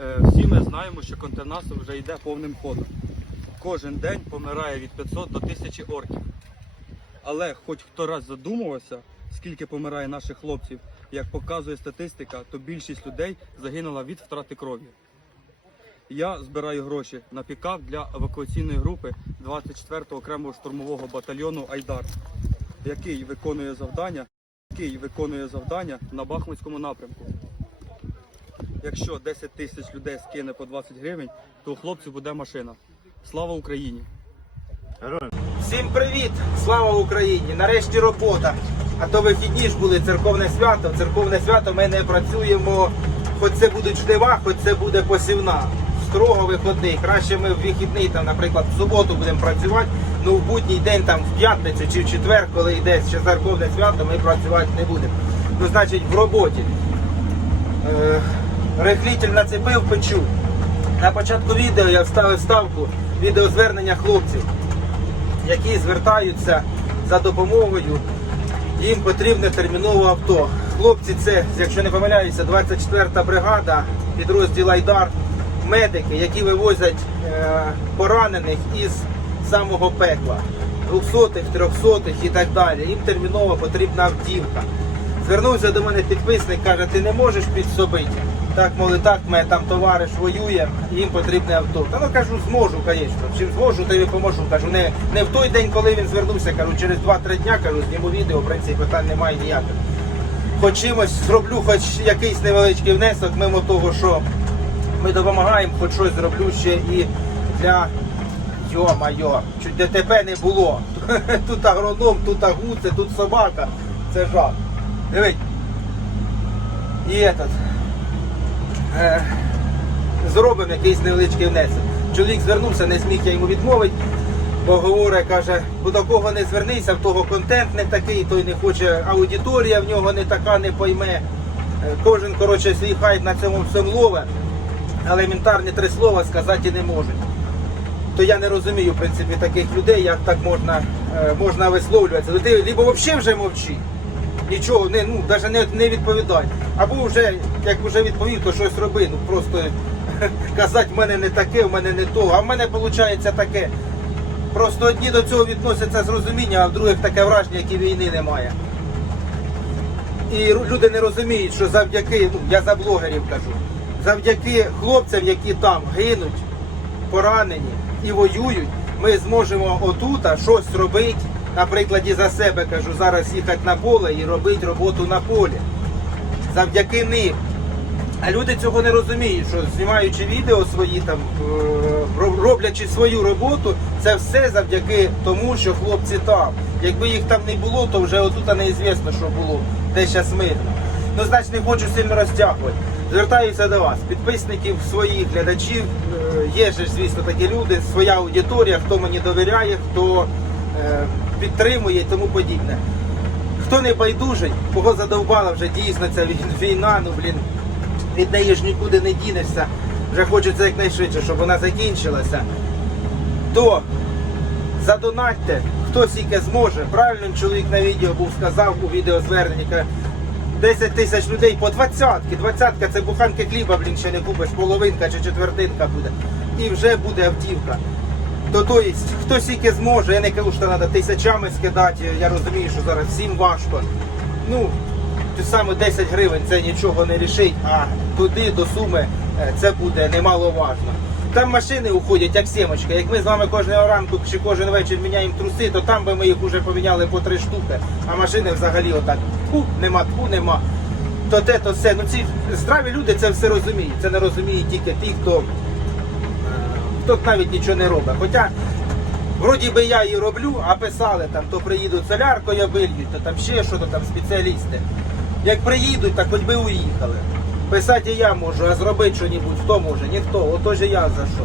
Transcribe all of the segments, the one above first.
Е, Всі ми знаємо, що контрнаступ вже йде повним ходом. Кожен день помирає від 500 до 1000 орків. Але хоч хто раз задумувався, скільки помирає наших хлопців, як показує статистика, то більшість людей загинула від втрати крові. Я збираю гроші на пікап для евакуаційної групи 24-го окремого штурмового батальйону Айдар, який виконує завдання, який виконує завдання на Бахмутському напрямку. Якщо 10 тисяч людей скине по 20 гривень, то у хлопців буде машина. Слава Україні! Всім привіт! Слава Україні! Нарешті робота. А то вихідні ж були церковне свято. Церковне свято ми не працюємо, хоч це будуть жнива, хоч це буде посівна. Строго виходний. Краще ми в вихідний, там, наприклад, в суботу будемо працювати, ну в будній день, там в п'ятницю чи в четвер, коли йде ще церковне свято, ми працювати не будемо. Ну, значить, в роботі. Е, рихлітель нацепив, печу. На початку відео я вставив ставку відеозвернення хлопців які звертаються за допомогою. Їм потрібне термінове авто. Хлопці, це, якщо не помиляюся, 24-та бригада, підрозділ Айдар, медики, які вивозять е, поранених із самого пекла, 200-х, 300-х і так далі. Їм терміново потрібна автівка. Звернувся до мене підписник, каже, ти не можеш підсобити. Так, моли так, мене там товариш воює, їм потрібне авто. Та ну кажу, зможу, звісно. Чим зможу, то й допоможу. Кажу, не, не в той день, коли він звернувся, кажу, через 2-3 дня кажу, зніму відео, в принципі, питань немає ніяких. Хоч чимось зроблю, хоч якийсь невеличкий внесок, мимо того, що ми допомагаємо, хоч щось зроблю ще і для Йо-майо, чуть ДТП не було. Тут агроном, тут агуце, тут собака. Це жах. Дивись. І этот. Е, зробимо якийсь невеличкий внесок. Чоловік звернувся, не зміг я йому відмовити, бо говорить, каже, до кого не звернися, в того контент не такий, той не хоче, аудиторія в нього не така, не пойме. Е, Кожен, коротше, свій хайп на цьому всьому лове, елементарні три слова сказати не можуть. То я не розумію, в принципі, таких людей, як так можна, е, можна висловлюватися. Ти либо взагалі вже мовчи, нічого, не, ну, навіть не, не відповідай. Або вже, як вже відповів, то щось роби. Ну просто казати, в мене не таке, в мене не то, а в мене виходить таке. Просто одні до цього відносяться з розумінням, а в других таке враження, як і війни немає. І люди не розуміють, що завдяки, ну я за блогерів кажу, завдяки хлопцям, які там гинуть, поранені і воюють, ми зможемо отута щось робити. На прикладі за себе кажу, зараз їхати на поле і робити роботу на полі. Завдяки ним. А люди цього не розуміють, що знімаючи відео свої там, е, роблячи свою роботу, це все завдяки тому, що хлопці там. Якби їх там не було, то вже отут неізвісно, що було, де зараз мирно. Ну, значить, не хочу сильно розтягувати. Звертаюся до вас, підписників своїх глядачів. Е, Є ж, звісно, такі люди, своя аудиторія, хто мені довіряє, хто е, підтримує і тому подібне. Хто не байдужий, кого задовбала вже дійсно ця війна, ну блін, від неї ж нікуди не дінешся. Вже хочеться якнайшвидше, щоб вона закінчилася. То задонатьте, хто скільки зможе. Правильно чоловік на відео був сказав у відеозверненні. 10 тисяч людей по двадцятки. Двадцятка це буханки хліба, блін, ще не купиш, половинка чи четвертинка буде. І вже буде автівка. То, то есть, хто скільки зможе, я не кажу, що треба тисячами скидати, я розумію, що зараз всім важко. Ну, те саме 10 гривень це нічого не рішить, а туди до суми е, це буде немаловажно. Там машини уходять як сімочка. Як ми з вами кожного ранку чи кожен вечір міняємо труси, то там би ми їх вже поміняли по три штуки, а машини взагалі отак тьфу, нема, тьфу, нема. То те, то все. Ну ці здраві люди це все розуміють. Це не розуміють тільки ті, хто хто навіть нічого не робить. Хоча, вроді би я і роблю, а писали там, то приїдуть соляркою вильють, то там ще що то там спеціалісти. Як приїдуть, так хоч би уїхали. Писати я можу, а зробити щось, хто може, ніхто, отож і я за що.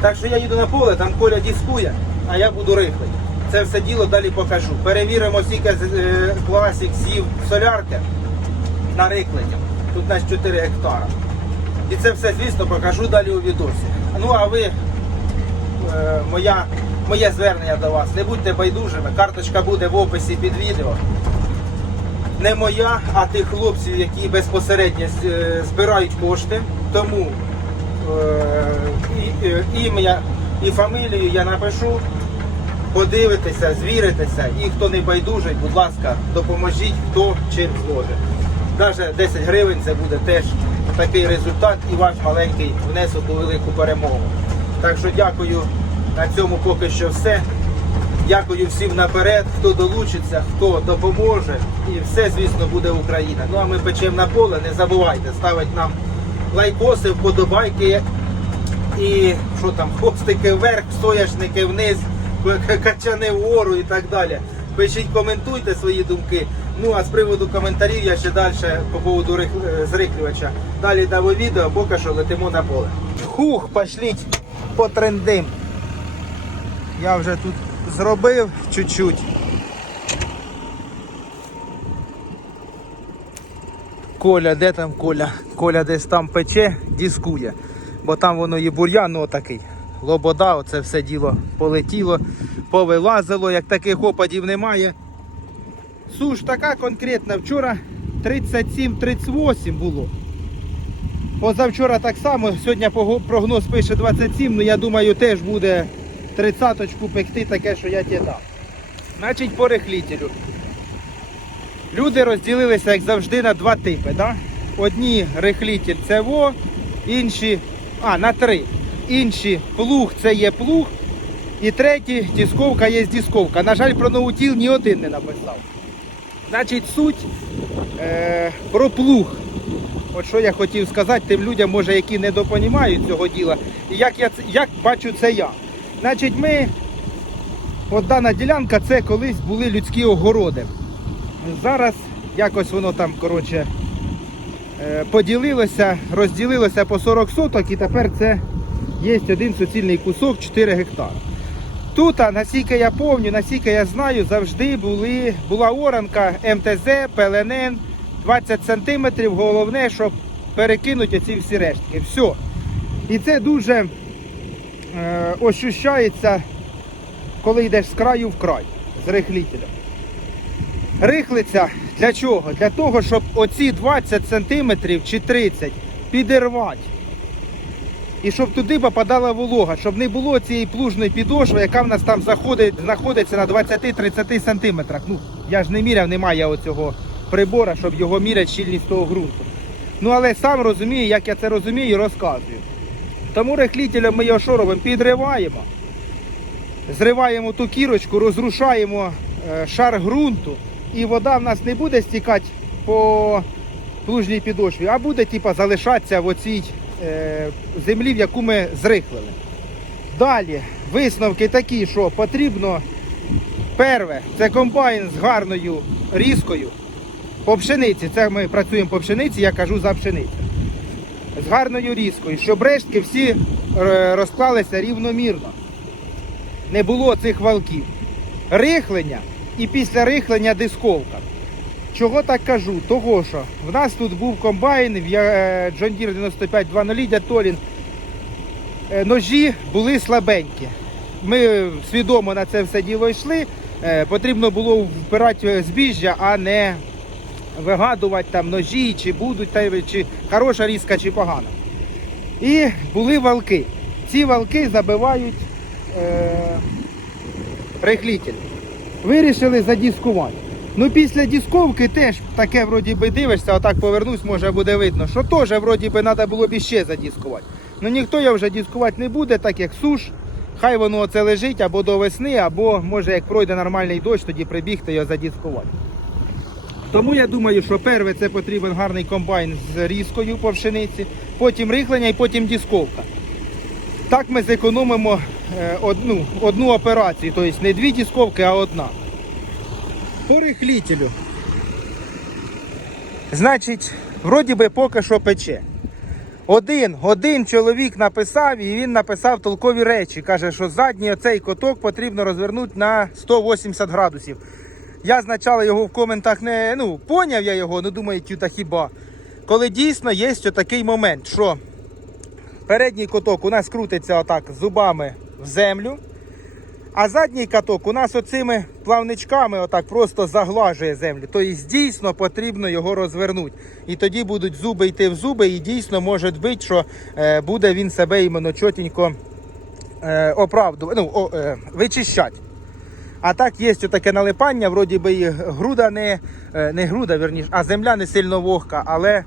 Так що я їду на поле, там Коля дискує, а я буду рихлити. Це все діло далі покажу. Перевіримо, скільки е, класик з'їв солярки на рихлення. Тут нас 4 гектара. І це все, звісно, покажу далі у відосі. Ну а ви, е, моя, моє звернення до вас, не будьте байдужими, карточка буде в описі під відео. Не моя, а тих хлопців, які безпосередньо е, збирають кошти. Тому е, і- е, ім'я і фамілію я напишу. Подивитися, звіритися. І хто не байдужий, будь ласка, допоможіть, хто чим зможе. Навіть 10 гривень це буде теж такий результат і ваш маленький внесок у велику перемогу. Так що дякую на цьому поки що все. Дякую всім наперед, хто долучиться, хто допоможе. І все, звісно, буде Україна. Ну а ми печемо на поле. Не забувайте ставити нам лайкоси, вподобайки і що там, хвостики вверх, соняшники вниз, качани вгору і так далі. Пишіть, коментуйте свої думки. Ну а з приводу коментарів я ще далі по поводу рих- е, зриклювача. Далі дамо відео, поки що летимо на поле. Хух, пошліть по трендим. Я вже тут зробив чуть-чуть. Коля, де там Коля? Коля десь там пече, дискує. Бо там воно є бур'ян, отакий. Лобода, оце все діло полетіло, повилазило, як таких опадів немає. Суш така конкретна. Вчора 37-38 було. Позавчора так само, сьогодні прогноз пише 27, ну я думаю, теж буде тридцяточку пекти таке, що я тебе дав. Значить, по рихлітелю. Люди розділилися, як завжди, на два типи. Да? Одні рихлітель це во, інші, а, на три. Інші плуг це є плуг. І третій дисковка є дисковка. На жаль, про новутіл ні один не написав. Значить, суть е, про плуг. От що я хотів сказати тим людям, може, які не допонімають цього діла, і як я як бачу це я. Значить, ми, от дана ділянка, це колись були людські огороди. Зараз якось воно там, коротше, е, поділилося, розділилося по 40 соток, і тепер це є один суцільний кусок 4 гектари. Тут, наскільки я пам'ятаю, наскільки я знаю, завжди були, була оранка МТЗ, ПЛНН, 20 сантиметрів. Головне, щоб перекинути ці всі рештки. Все. І це дуже е, ощущається, коли йдеш з краю в край з рихлітелем. Рихлиться для чого? Для того, щоб оці 20 сантиметрів чи 30 підірвати. І щоб туди попадала волога, щоб не було цієї плужної підошви, яка в нас там заходить, знаходиться на 20-30 сантиметрах. Ну, я ж не міряв, немає оцього прибора, щоб його міряти щільність того ґрунту. Ну але сам розумію, як я це розумію, розказую. Тому рехлітелем ми його що робимо? Підриваємо, зриваємо ту кірочку, розрушаємо е, шар ґрунту, і вода в нас не буде стікати по плужній підошві, а буде типа, залишатися в оцій е, землі, в яку ми зрихлили. Далі висновки такі, що потрібно перше, це комбайн з гарною різкою. По пшениці, це ми працюємо по пшениці, я кажу за пшеницю. З гарною різкою, щоб рештки всі е, розклалися рівномірно. Не було цих валків. Рихлення і після рихлення дисковка. Чого так кажу? Того що в нас тут був комбайн е, John Deere 9520 Дятолін. Е, Ножі були слабенькі. Ми свідомо на це все діло йшли. Потрібно було впирати збіжжя, а не вигадувати там ножі, чи будуть, та чи хороша різка, чи погана. І були валки. Ці валки забивають е, рихлітель. Вирішили задіскувати. Ну після дисковки теж таке вроді би дивишся, отак повернусь, може буде видно, що теж вроді би треба було б іще задіскувати. Ну ніхто його вже дискувати не буде, так як суш. Хай воно оце лежить або до весни, або може як пройде нормальний дощ, тоді прибігти його задіскувати. Тому я думаю, що перше це потрібен гарний комбайн з різкою по пшениці, потім рихлення і потім дисковка. Так ми зекономимо е, одну, одну операцію, тобто не дві дисковки, а одна. По рихлітелю. Значить, вроді би поки що пече. Один, один чоловік написав і він написав толкові речі. Каже, що задній оцей коток потрібно розвернути на 180 градусів. Я спочатку його в коментах не ну, поняв я його, ну думаю, тю та хіба. Коли дійсно є такий момент, що передній коток у нас крутиться отак зубами в землю. А задній каток у нас оцими плавничками отак просто заглажує землю. Тобто дійсно потрібно його розвернути. І тоді будуть зуби йти в зуби, і дійсно може бути, що е, буде він себе іменно чотенько е, оправду, ну, е, вичищати. А так є таке налипання, вроді би і груда не, е, не груда, верніше, а земля не сильно вогка, але,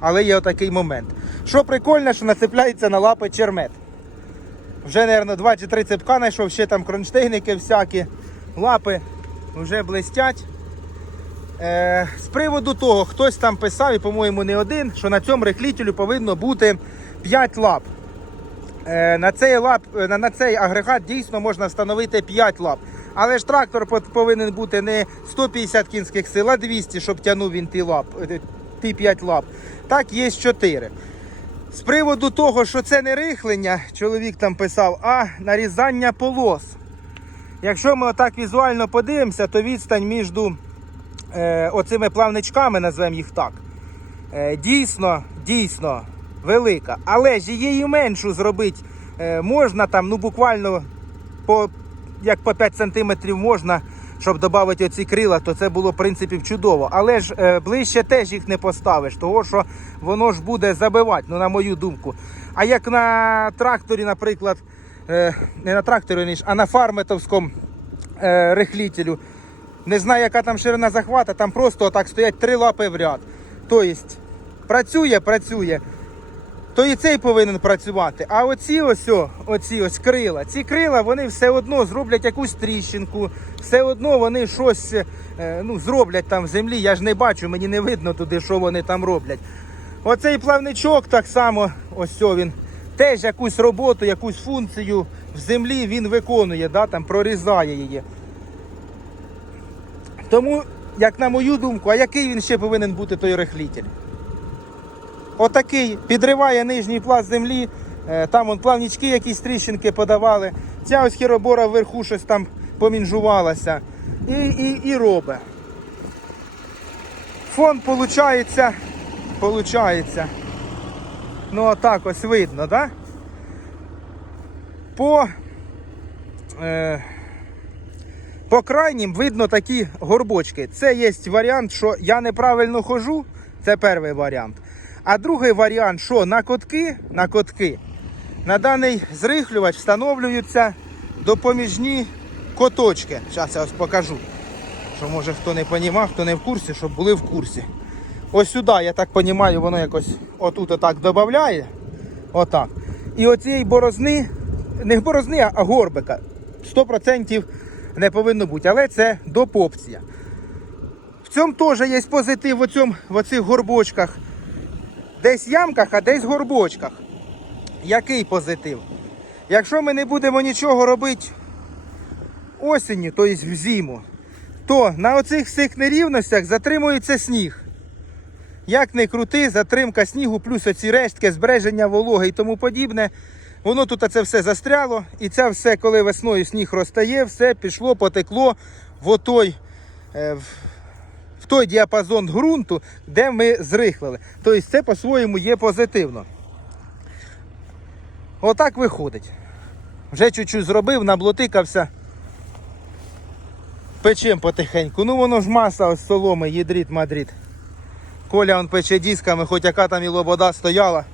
але є отакий момент. Що прикольно, що нацепляється на лапи чермет. Вже, мабуть, 2 чи 3 цепка знайшов, ще там кронштейники всякі, лапи вже блистять. Е, з приводу того, хтось там писав, і, по-моєму, не один, що на цьому реклітелю повинно бути 5 лап. Е, на, цей лап, е, на, на цей агрегат дійсно можна встановити 5 лап. Але ж трактор повинен бути не 150 кінських сил, а 200, щоб тягнув він ті, лап, е, ті 5 лап. Так, є 4. З приводу того, що це не рихлення, чоловік там писав, а нарізання полос. Якщо ми отак візуально подивимося, то відстань між е, оцими плавничками, назвемо їх так, е, дійсно, дійсно велика. Але ж її меншу зробити е, можна там, ну буквально по, як по 5 сантиметрів можна, щоб додати оці крила, то це було в принципі чудово. Але ж е, ближче теж їх не поставиш, того що воно ж буде забивати, ну на мою думку. А як на тракторі, наприклад, е, не на тракторі, ніж, а на фарметовському е, рихлітелю, не знаю, яка там ширина захвата, там просто отак стоять три лапи в ряд. Тобто працює, працює то і цей повинен працювати. А оці ось, оці ось крила, ці крила вони все одно зроблять якусь тріщинку, все одно вони щось е, ну, зроблять там в землі. Я ж не бачу, мені не видно туди, що вони там роблять. Оцей плавничок так само, ось він теж якусь роботу, якусь функцію в землі він виконує, да, там прорізає її. Тому, як на мою думку, а який він ще повинен бути той рехлітель? Отакий підриває нижній пласт землі, е, там вон плавнічки якісь тріщинки подавали. Ця ось хіробора вверху щось там помінжувалася. І, і, і робить. Фон получається, получається. Ну отак ось видно, да? По, е, по крайнім видно такі горбочки. Це є варіант, що я неправильно хожу. Це перший варіант. А другий варіант, що на котки, на котки, на даний зрихлювач встановлюються допоміжні коточки. Зараз я ось покажу. Що може хто не розумів, хто не в курсі, щоб були в курсі. Ось сюди, я так розумію, воно якось отут отак додає. Отак. І оцієї борозни, не борозни, а горбика. 100% не повинно бути. Але це допопція. В цьому теж є позитив в, оцьому, в оцих горбочках. Десь ямках, а десь горбочках. Який позитив? Якщо ми не будемо нічого робити осінню, тобто в зиму, то на оцих всіх нерівностях затримується сніг. Як не крути, затримка снігу, плюс оці рештки, збереження вологи і тому подібне. Воно тут це все застряло, і це все, коли весною сніг розтає, все пішло, потекло в отой. е, в- в той діапазон ґрунту, де ми зрихлили. Тобто це по-своєму є позитивно. Отак виходить. Вже чуть-чуть зробив, наблотикався. Печем потихеньку. Ну воно ж маса ось соломи, їдріт мадріт. Коля он пече дисками, хоч яка там і лобода стояла.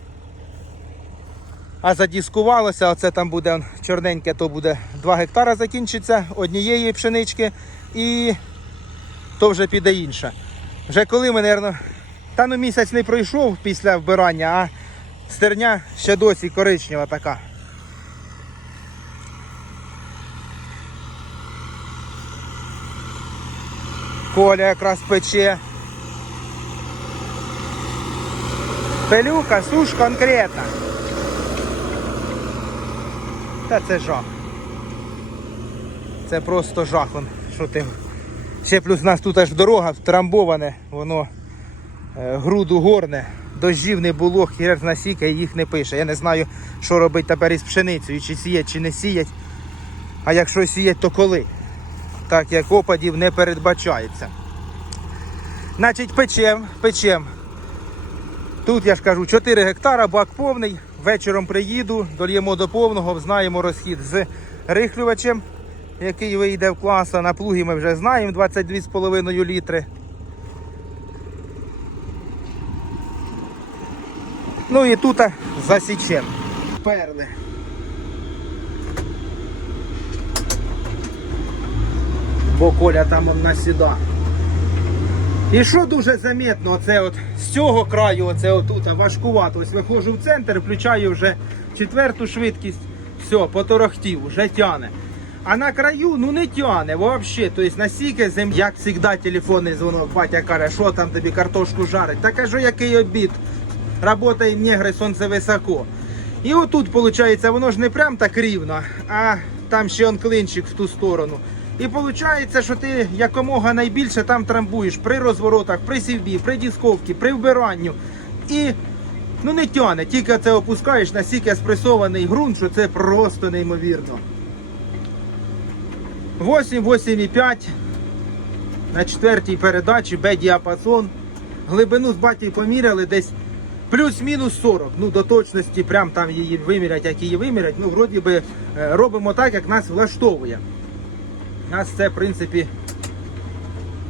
А задіскувалося, оце там буде чорненьке, то буде 2 гектара закінчиться однієї пшенички і то вже піде інша. Вже коли ми, мабуть, та ну місяць не пройшов після вбирання, а стерня ще досі коричнева така. Коля якраз пече. Пелюка, суш конкретна. Та це жах. Це просто жах. Он, що ти Ще плюс у нас тут аж дорога втрамбоване, воно е, груду горне, дощів не було, хір насіка і їх не пише. Я не знаю, що робити тепер із пшеницею, чи сіять, чи не сіять. А якщо сіять, то коли? Так як опадів не передбачається. Значить, печем, печем. Тут я ж кажу 4 гектара, бак повний. Вечором приїду, дольємо до повного, знаємо розхід з рихлювачем який вийде в клас, а на плуги ми вже знаємо 22,5 літри. Ну і тут засічем. Перли. Бо Коля там он насіда. І що дуже замітно, оце от з цього краю, оце отут важкувато. Ось виходжу в центр, включаю вже четверту швидкість, все, поторохтів, вже тяне. А на краю ну не тяне взагалі. Тобто настільки зим, як завжди, телефонний дзвонок, батя каже, що там тобі картошку жарить. Та кажу, який обід. Работаємо негри, сонце високо. І отут, виходить, воно ж не прям так рівно, а там ще он клинчик в ту сторону. І виходить, що ти якомога найбільше там трамбуєш при розворотах, при сівбі, при дисковці, при вбиранню. І ну не тяне, тільки це опускаєш настільки спресований ґрунт, що це просто неймовірно. 8, 8,5 на четвертій передачі Б-діапазон. Глибину з батьків поміряли десь плюс-мінус 40. Ну, до точності, прям там її вимірять, як її вимірять. Ну, вроді би, е, робимо так, як нас влаштовує. Нас це, в принципі,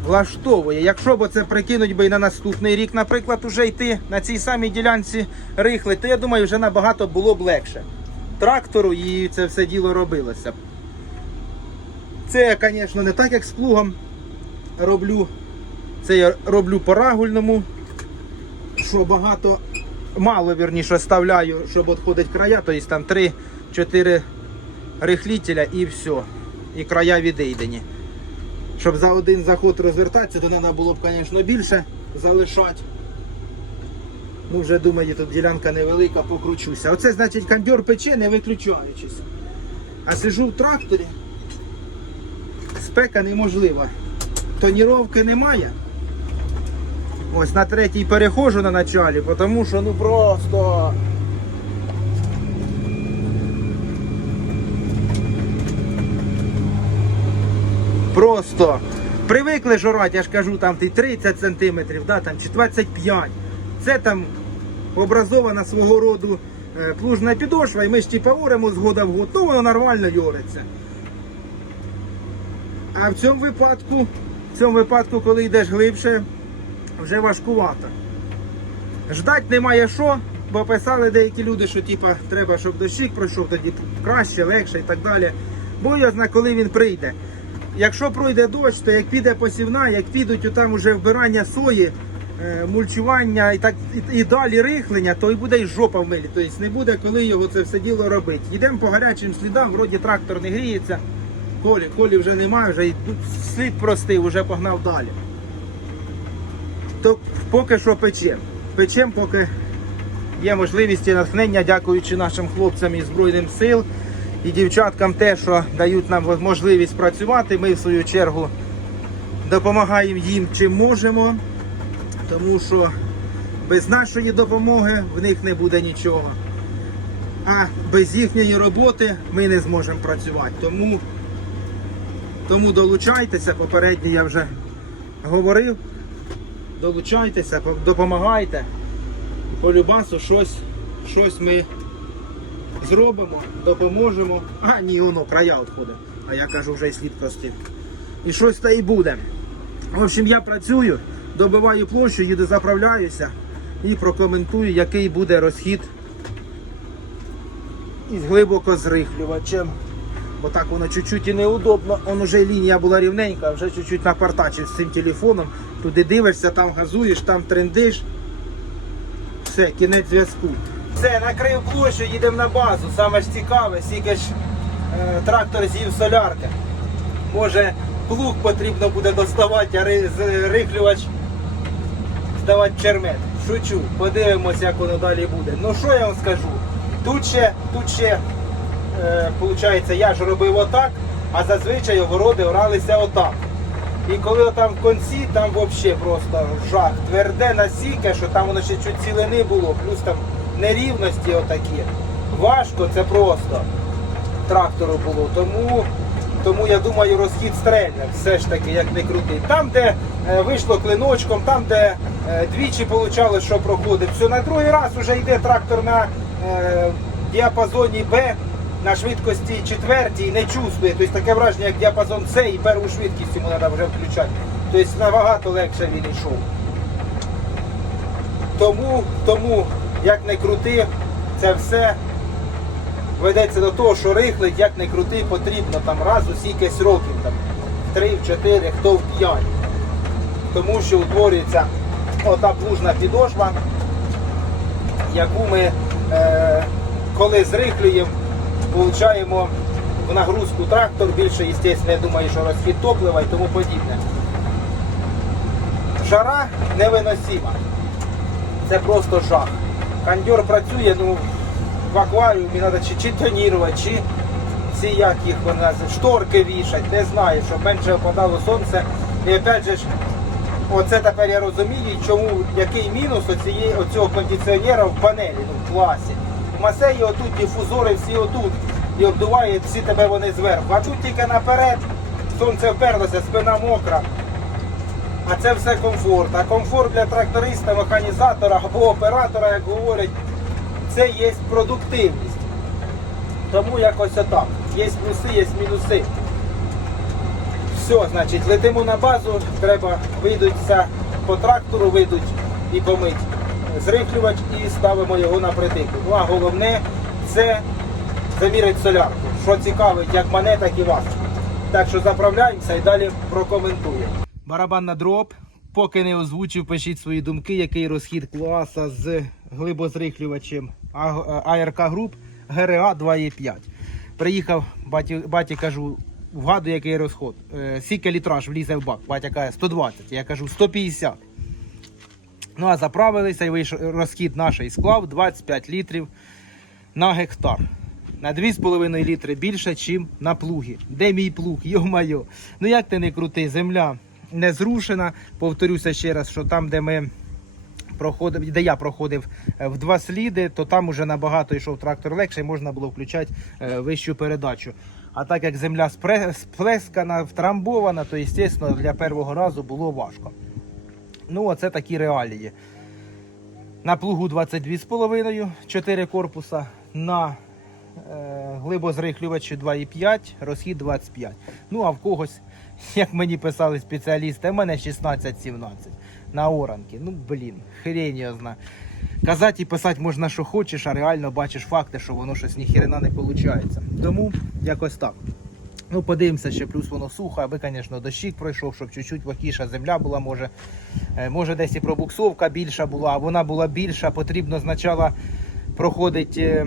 влаштовує. Якщо б це прикинуть би і на наступний рік, наприклад, уже йти на цій самій ділянці рихли, то я думаю, вже набагато було б легше. Трактору і це все діло робилося. Це я, звісно, не так, як з плугом роблю. Це я роблю по рагульному, що багато, мало вірніше вставляю, щоб відходить края, тобто там 3-4 рихлітеля і все. І края відійдені. Щоб за один заход розвертатися, то треба було б, звісно, більше залишати. Ну, вже думаю, тут ділянка невелика, покручуся. Оце значить камбьор пече, не виключаючись. А сижу в тракторі. Спека неможлива. Тоніровки немає. Ось на третій перехожу на началі, тому що ну просто. Просто привикли жорати, я ж кажу, там ти 30 сантиметрів, да, там, чи 25. Це там образована свого роду е, плужна підошва, і ми ж типа оремо з года в год, ну воно нормально йориться. А в цьому випадку, в цьому випадку, коли йдеш глибше, вже важкувато. Ждать немає що, бо писали деякі люди, що типа, треба, щоб дощик пройшов, тоді краще, легше і так далі. Боязно, коли він прийде. Якщо пройде дощ, то як піде посівна, як підуть там уже вбирання сої, е, мульчування і так і, і далі рихлення, то й буде й жопа в милі. Тобто не буде коли його це все діло робити. Йдемо по гарячим слідам, вроді трактор не гріється. Колі, колі вже немає, вже слід простив, вже погнав далі. То поки що печем. Печем, поки є можливість і натхнення, дякуючи нашим хлопцям із Збройним сил і дівчаткам те, що дають нам можливість працювати. Ми в свою чергу допомагаємо їм чим можемо, тому що без нашої допомоги в них не буде нічого. А без їхньої роботи ми не зможемо працювати. Тому, тому долучайтеся, попередньо я вже говорив. Долучайтеся, допомагайте. По любасу щось, щось ми зробимо, допоможемо. А, ні, воно края відходить. А я кажу, вже й слід простив. І щось та і буде. В общем, я працюю, добиваю площу, їду заправляюся і прокоментую, який буде розхід із глибоко зрихлювачем. Бо так воно чуть-чуть і неудобно. Он уже лінія була рівненька, вже чуть-чуть напартачив з цим телефоном. Туди дивишся, там газуєш, там трендиш. Все, кінець зв'язку. Все, накрив площу, їдемо на базу. Саме ж цікаве, скільки ж е, трактор з'їв солярки. Може, плуг потрібно буде доставати, а рихлювач здавати чермет. Шучу, подивимося, як воно далі буде. Ну що я вам скажу? Тут ще, тут ще, виходить, я ж робив отак, а зазвичай огороди оралися отак. І коли там в кінці, там взагалі просто жах. Тверде настільки, що там воно ще чуть цілини було, плюс там нерівності отакі. Важко це просто трактору було. Тому, тому я думаю, розхід стрельне, все ж таки, як не крути. Там, де е, вийшло клиночком, там, де е, двічі получали, що проходить. Все, на другий раз вже йде трактор на е, діапазоні Б, на швидкості четвертій не чувствує. Тобто таке враження, як діапазон С і перву швидкість йому треба вже включати. Тобто набагато легше він йшов. Тому, тому, як не крути, це все ведеться до того, що рихлить, як не крути, потрібно там раз у скількись років, там, в 3, в 4, хто в 5. Тому що утворюється ота плужна підошва, яку ми, е, коли зрихлюємо, получаємо в нагрузку трактор, більше, звісно, я думаю, що розхід топлива і тому подібне. Жара невиносима. Це просто жах. Кондьор працює, ну, в акваріумі треба чи, чи тонірувати, чи ці як їх вони шторки вішать, не знаю, щоб менше опадало сонце. І опять же оце тепер я розумію, чому який мінус оцієї, оцього кондиціонера в панелі, ну, в класі. Масеї отут дифузори всі отут. І обдуває всі тебе вони зверху. А тут тільки наперед, сонце вперлося, спина мокра. А це все комфорт. А комфорт для тракториста, механізатора або оператора, як говорять, це є продуктивність. Тому якось отак. Є плюси, є мінуси. Все, значить, летимо на базу, треба вийдуться по трактору, вийдуть і помить зрихлювач і ставимо його на притику. Ну а головне це замірити солярку. Що цікавить як мене, так і вас. Так що заправляємося і далі прокоментуємо. Барабан на дроб. Поки не озвучив, пишіть свої думки, який розхід класа з глибозрихлювачем АРК груп ГРА 2,5. Приїхав, баті, баті кажу, вгадую, який розход. Е, Скільки літраж влізе в бак? Батя каже 120. Я кажу 150. Ну а заправилися і вийшов розхід нашої склав 25 літрів на гектар. На 2,5 літри більше, ніж на плугі. Де мій плуг? Йо-майо. Ну як ти не крути, земля не зрушена. Повторюся ще раз, що там, де ми проходив, де я проходив е, в два сліди, то там уже набагато йшов трактор легше, і можна було включати е, вищу передачу. А так як земля сплескана, втрамбована, то звісно для першого разу було важко. Ну, оце такі реалії. На плугу 22,5, 4 корпуса, на е, глибозрихлювачі 2,5, розхід 25. Ну, а в когось, як мені писали спеціалісти, в мене 16-17 на оранки. Ну, блін, хрень. Казати і писати можна, що хочеш, а реально бачиш факти, що воно щось ніхрена не виходить. Тому якось так. Ну, подивимося, ще плюс воно сухо, аби, звісно, дощик пройшов, щоб чуть-чуть вакіша земля була, може, Е, може десь і пробуксовка більша була, а вона була більша, потрібно спочатку проходить е,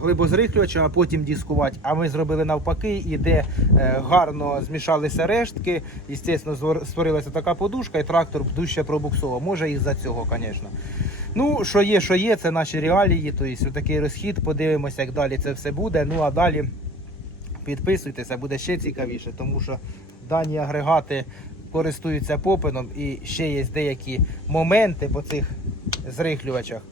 глибозрихлювача, а потім дискувати. А ми зробили навпаки, і де е, гарно змішалися рештки, звісно, створилася така подушка, і трактор дужче пробуксовував. Може із-за цього, звісно. Ну, що є, що є, це наші реалії, тобто такий розхід, подивимося, як далі це все буде. Ну а далі підписуйтеся, буде ще цікавіше, тому що дані агрегати користуються попином і ще є деякі моменти по цих зрихлювачах.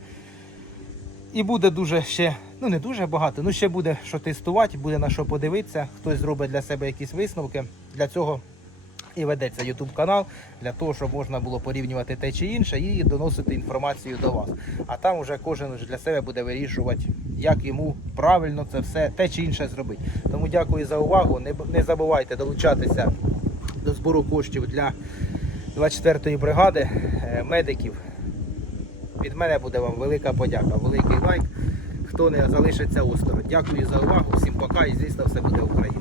І буде дуже ще, ну не дуже багато, ну ще буде що тестувати, буде на що подивитися, хтось зробить для себе якісь висновки. Для цього і ведеться YouTube канал, для того, щоб можна було порівнювати те чи інше і доносити інформацію до вас. А там вже кожен для себе буде вирішувати, як йому правильно це все те чи інше зробити. Тому дякую за увагу. Не, не забувайте долучатися до збору коштів для 24-ї бригади е, медиків. Від мене буде вам велика подяка, великий лайк. Хто не залишиться осторонь. Дякую за увагу, всім пока і звісно все буде Україна.